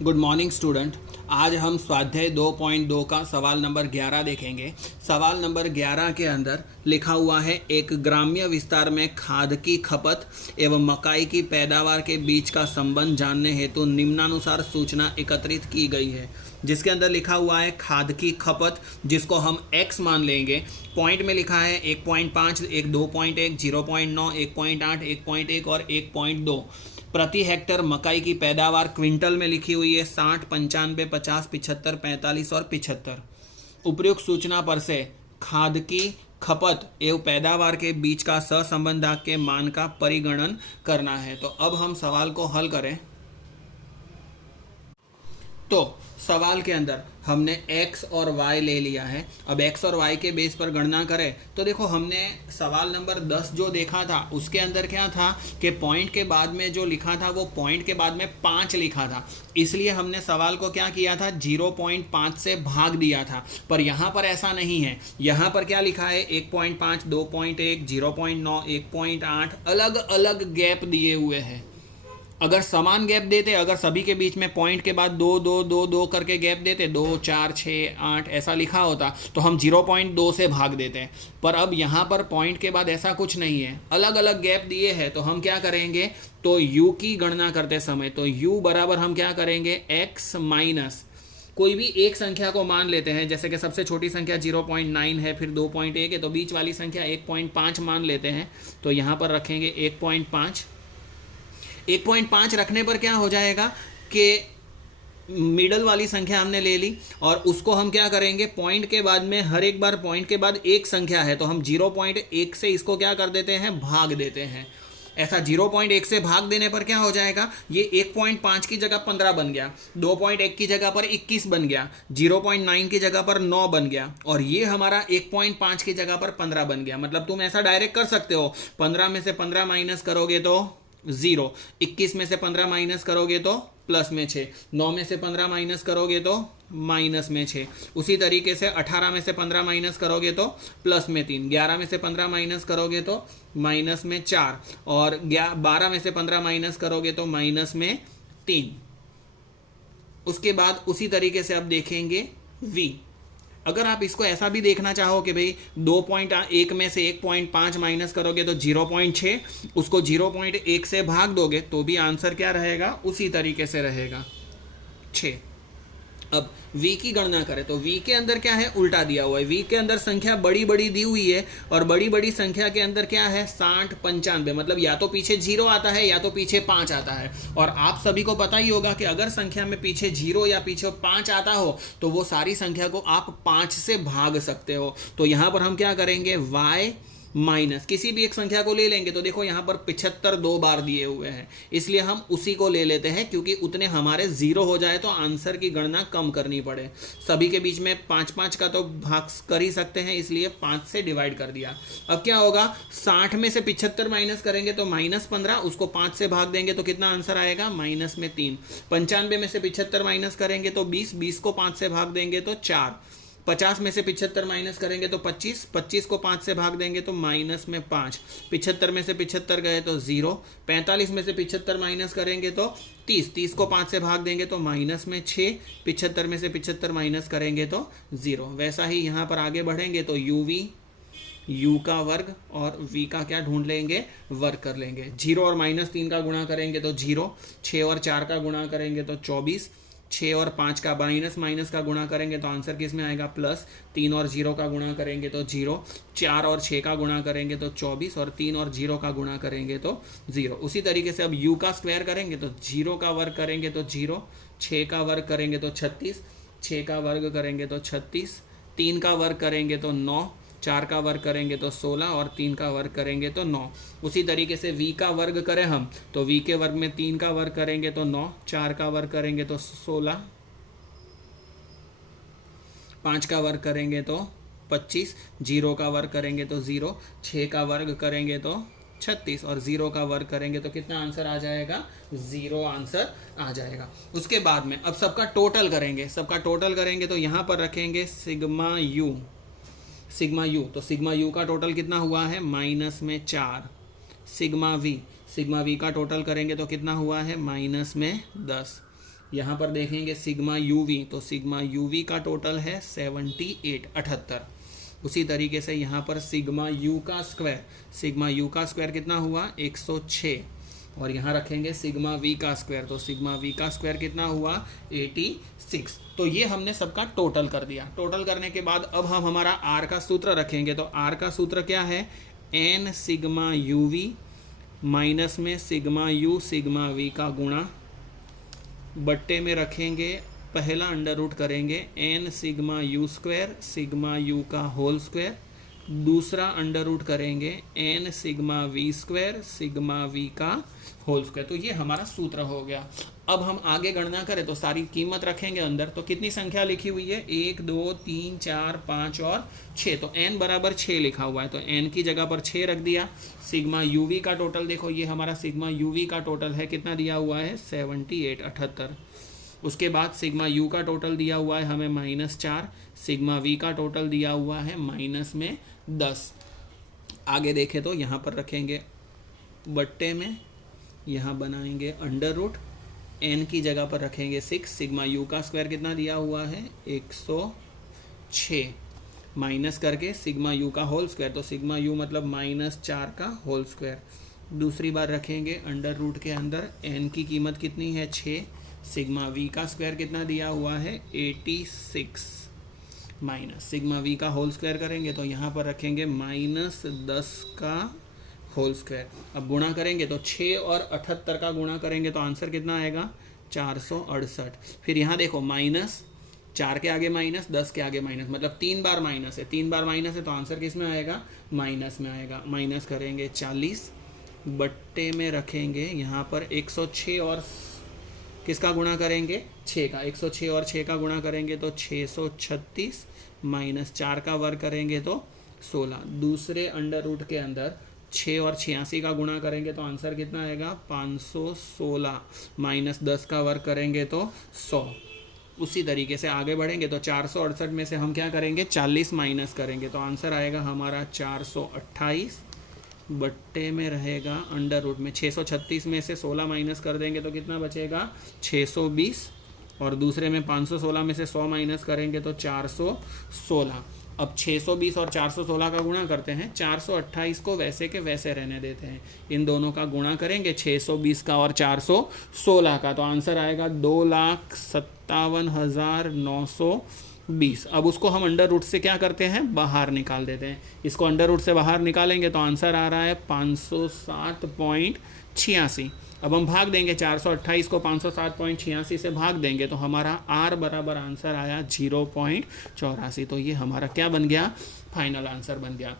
Good morning student. आज हम स्वाध्याय 2.2 का सवाल नंबर 11 देखेंगे। सवाल नंबर 11 के अंदर लिखा हुआ है, एक ग्राम्य विस्तार में खाद की खपत एवं मकाई की पैदावार के बीच का संबंध जानने हेतु निम्नानुसार सूचना एकत्रित की गई है। जिसके अंदर लिखा हुआ है खाद की खपत, जिसको हम x मान लेंगे। पॉइंट में लिखा है 1.5, 2.1, 0.9, 1.8, 1.1 और 1.2 प्रति हेक्टर। मकाई की पैदावार क्विंटल में लिखी हुई है 60, 95, 50, 75, 45 और 75। उपयुक्त सूचना पर से खाद की खपत एवं पैदावार के बीच का सहसंबंधांक के मान का परिगणन करना है। तो अब हम सवाल को हल करें। तो सवाल के अंदर हमने x और y ले लिया है। अब x और y के बेस पर गणना करें तो देखो, हमने सवाल नंबर 10 जो देखा था उसके अंदर क्या था कि पॉइंट के बाद में जो लिखा था वो पॉइंट के बाद में 5 लिखा था, इसलिए हमने सवाल को क्या किया था 0.5 से भाग दिया था। पर यहाँ पर ऐसा नहीं है। यहाँ पर क्या लिखा है 1.5, 2.1, 0.9, 1.8 अलग अलग गैप दिए हुए हैं। अगर समान गैप देते, अगर सभी के बीच में पॉइंट के बाद 2 2 2 2 करके गैप देते, 2 4 6 8 ऐसा लिखा होता तो हम 0.2 से भाग देते। पर अब यहाँ पर पॉइंट के बाद ऐसा कुछ नहीं है, अलग अलग गैप दिए हैं। तो हम क्या करेंगे, तो u की गणना करते समय तो u बराबर हम क्या करेंगे x माइनस कोई भी एक संख्या को मान लेते हैं। जैसे कि सबसे छोटी संख्या 0.9 है, फिर 2.1 है, तो बीच वाली संख्या 1.5 मान लेते हैं। तो यहाँ पर रखेंगे 1.5। 1.5 रखने पर क्या हो जाएगा कि मिडल वाली संख्या हमने ले ली और उसको हम क्या करेंगे, पॉइंट के बाद में हर एक बार पॉइंट के बाद एक संख्या है तो हम 0.1 से इसको क्या कर देते हैं, भाग देते हैं। ऐसा 0.1 से भाग देने पर क्या हो जाएगा, ये 1.5 की जगह 15 बन गया, 2.1 की जगह पर 21 बन गया, 0.9 की जगह पर 9 बन गया और ये हमारा 1.5 की जगह पर 15 बन गया। मतलब तुम ऐसा डायरेक्ट कर सकते हो, 15 में से 15 माइनस करोगे तो 0, 21 में से 15 माइनस करोगे तो प्लस में 6, 9 में से 15 माइनस करोगे तो माइनस में 6, उसी तरीके से 18 में से 15 माइनस करोगे तो प्लस में 3, 11 में से 15 माइनस करोगे तो माइनस में 4 और 12 में से 15 माइनस करोगे तो माइनस में 3। उसके बाद उसी तरीके से अब देखेंगे v। अगर आप इसको ऐसा भी देखना चाहो कि भाई 2.1 में से 1.5 माइनस करोगे तो 0.6, उसको 0.1 से भाग दोगे तो भी आंसर क्या रहेगा, उसी तरीके से रहेगा 6। अब v की गणना करें तो v के अंदर क्या है, उल्टा दिया हुआ है। v के अंदर संख्या बड़ी बड़ी दी हुई है और बड़ी बड़ी संख्या के अंदर क्या है 60, 95, मतलब या तो पीछे 0 आता है या तो पीछे 5 आता है। और आप सभी को पता ही होगा कि अगर संख्या में पीछे 0 या पीछे 5 आता हो तो वो सारी संख्या को आप 5 से भाग सकते हो। तो यहाँ पर हम क्या करेंगे, y माइनस किसी भी एक संख्या को ले लेंगे। तो देखो यहाँ पर 75 दो बार दिए हुए हैं, इसलिए हम उसी को ले लेते हैं क्योंकि उतने हमारे 0 हो जाए तो आंसर की गणना कम करनी पड़े। सभी के बीच में 5-5 का तो भाग कर ही सकते हैं, इसलिए 5 से डिवाइड कर दिया। अब क्या होगा, 60 में से 75 माइनस करेंगे तो -15, उसको 5 से भाग देंगे तो कितना आंसर आएगा, माइनस में 3। 95 में से 75 माइनस करेंगे तो 20, 20 को 5 से भाग देंगे तो 4। 50 में से 75 माइनस करेंगे तो 25, 25 को 5 से भाग देंगे तो माइनस में 5। 75 में से 75 गए तो 0। 45 में से 75 माइनस करेंगे तो 30, 30 को 5 से भाग देंगे तो माइनस में 6। 75 में से 75 माइनस करेंगे तो 0। वैसा ही यहाँ पर आगे बढ़ेंगे तो u का वर्ग और v का क्या ढूंढ लेंगे, वर्ग कर लेंगे। 0 और -3 का गुणा करेंगे तो 0, 6 और 4 का गुणा करेंगे तो 24, 6 और 5 का माइनस का गुणा करेंगे तो आंसर किस में आएगा, प्लस। 3 और 0 का गुणा करेंगे तो 0, 4 और 6 का गुणा करेंगे तो 24 और 3 और 0 का गुणा करेंगे तो 0। उसी तरीके से अब u का स्क्वायर करेंगे तो 0 का वर्ग करेंगे तो 0, 6 का वर्ग करेंगे तो 36, 6 का वर्ग करेंगे तो 36, 3 का वर्ग करेंगे तो 9, 4 का वर्ग करेंगे तो 16 और 3 का वर्ग करेंगे तो 9। उसी तरीके से v का वर्ग करें हम तो v के वर्ग में 3 का वर्ग करेंगे तो 9, 4 का वर्ग करेंगे तो 16, 5 का वर्ग करेंगे तो 25, 0 का वर्ग करेंगे तो 0, 6 का वर्ग करेंगे तो 36 और 0 का वर्ग करेंगे तो कितना आंसर आ जाएगा, 0 आंसर आ जाएगा। उसके बाद में अब सबका टोटल करेंगे तो यहाँ पर रखेंगे सिग्मा u। तो सिग्मा u का टोटल कितना हुआ है, माइनस में 4। सिग्मा v का टोटल करेंगे तो कितना हुआ है, -10। यहाँ पर देखेंगे सिग्मा यूवी, तो सिग्मा यूवी का टोटल है 78 78। उसी तरीके से यहाँ पर सिग्मा यू का स्क्वायर कितना हुआ 106, और यहाँ रखेंगे सिग्मा वी का स्क्वायर, तो सिग्मा वी का स्क्वायर कितना हुआ 86। तो ये हमने सबका टोटल कर दिया। टोटल करने के बाद अब हम हमारा आर का सूत्र रखेंगे। तो आर का सूत्र क्या है, n sigma u v minus में सिग्मा यू सिग्मा वी का गुणा, बट्टे में रखेंगे पहला अंडर रूट करेंगे n sigma u square sigma u का होल स्क्वायर, दूसरा अंडर रूट करेंगे n sigma v square sigma v का होल स्क्वायर। तो ये हमारा सूत्र हो गया। अब हम आगे गणना करें तो सारी कीमत रखेंगे अंदर। तो कितनी संख्या लिखी हुई है, 1 2 3 4 5 और 6, तो n बराबर 6 लिखा हुआ है, तो n की जगह पर 6 रख दिया। सिग्मा यूवी का टोटल देखो, ये हमारा सिग्मा यूवी का टोटल है, कितना दिया हुआ है 78 78। उसके बाद सिग्मा यू का टोटल दिया हुआ है हमें -4, सिग्मा वी का टोटल दिया हुआ है -10। आगे देखें तो यहाँ पर रखेंगे बट्टे में, यहाँ बनाएंगे अंडर रूट, एन की जगह पर रखेंगे 6, सिग्मा यू का स्क्वायर कितना दिया हुआ है 106, माइनस करके सिग्मा यू का होल स्क्वायर, तो सिग्मा यू मतलब -4 का होल स्क्वायर। दूसरी बार रखेंगे अंडर रूट के अंदर, एन की कीमत कितनी है 6, सिग्मा वी का स्क्वायर कितना दिया हुआ है 86, माइनस सिग्मा वी का होल स्क्वायर करेंगे तो यहाँ पर रखेंगे -10 का होल स्क्वायर। अब गुणा करेंगे तो 6 और 78 का गुणा करेंगे तो आंसर कितना आएगा 468। फिर यहाँ देखो -4 के आगे माइनस, 10 के आगे माइनस, मतलब 3 बार माइनस है, 3 बार माइनस है तो आंसर किस में आएगा माइनस में आएगा। माइनस करेंगे 40, बट्टे में रखेंगे यहाँ पर 106 और किसका गुणा करेंगे 6 का, 106 और 6 का गुणा करेंगे तो 636, -4 का वर्ग करेंगे तो 16। दूसरे अंडर रूट के अंदर 6 और 86 का गुणा करेंगे तो आंसर कितना आएगा 516, -10 का वर्ग करेंगे तो 100। उसी तरीके से आगे बढ़ेंगे तो 468 में से हम क्या करेंगे 40 माइनस करेंगे तो आंसर आएगा हमारा 428, बट्टे में रहेगा अंडर रूट में 636 में से 16 माइनस कर देंगे तो कितना बचेगा 620, और दूसरे में 516 में से 100 माइनस करेंगे तो 416। अब 620 और 416 का गुणा करते हैं, 428 को वैसे के वैसे रहने देते हैं, इन दोनों का गुणा करेंगे 620 का और 416 का, तो आंसर आएगा 2,57,920। अब उसको हम अंडर रूट से क्या करते हैं बाहर निकाल देते हैं, इसको अंडर रूट से बाहर निकालेंगे तो आंसर आ रहा है 507.86। अब हम भाग देंगे 428 को 507.86 से भाग देंगे तो हमारा आर बराबर आंसर आया 0.84। तो ये हमारा क्या बन गया फाइनल आंसर बन गया।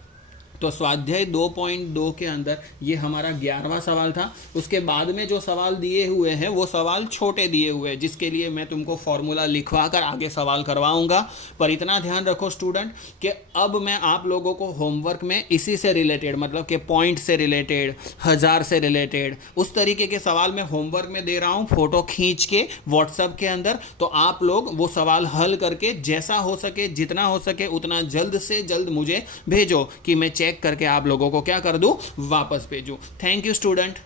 तो स्वाध्याय 2.2 के अंदर ये हमारा 11वां सवाल था। उसके बाद में जो सवाल दिए हुए हैं वो सवाल छोटे दिए हुए हैं, जिसके लिए मैं तुमको फॉर्मूला लिखवा कर आगे सवाल करवाऊंगा। पर इतना ध्यान रखो स्टूडेंट कि अब मैं आप लोगों को होमवर्क में इसी से रिलेटेड, मतलब कि पॉइंट से रिलेटेड, 1000 से रिलेटेड, उस तरीके के सवाल मैं होमवर्क में दे रहा हूँ फ़ोटो खींच के व्हाट्सएप के अंदर। तो आप लोग वो सवाल हल करके जैसा हो सके, जितना हो सके उतना जल्द से जल्द मुझे भेजो कि मैं चेक करके आप लोगों को क्या कर दूं वापस भेजूं। Thank you student.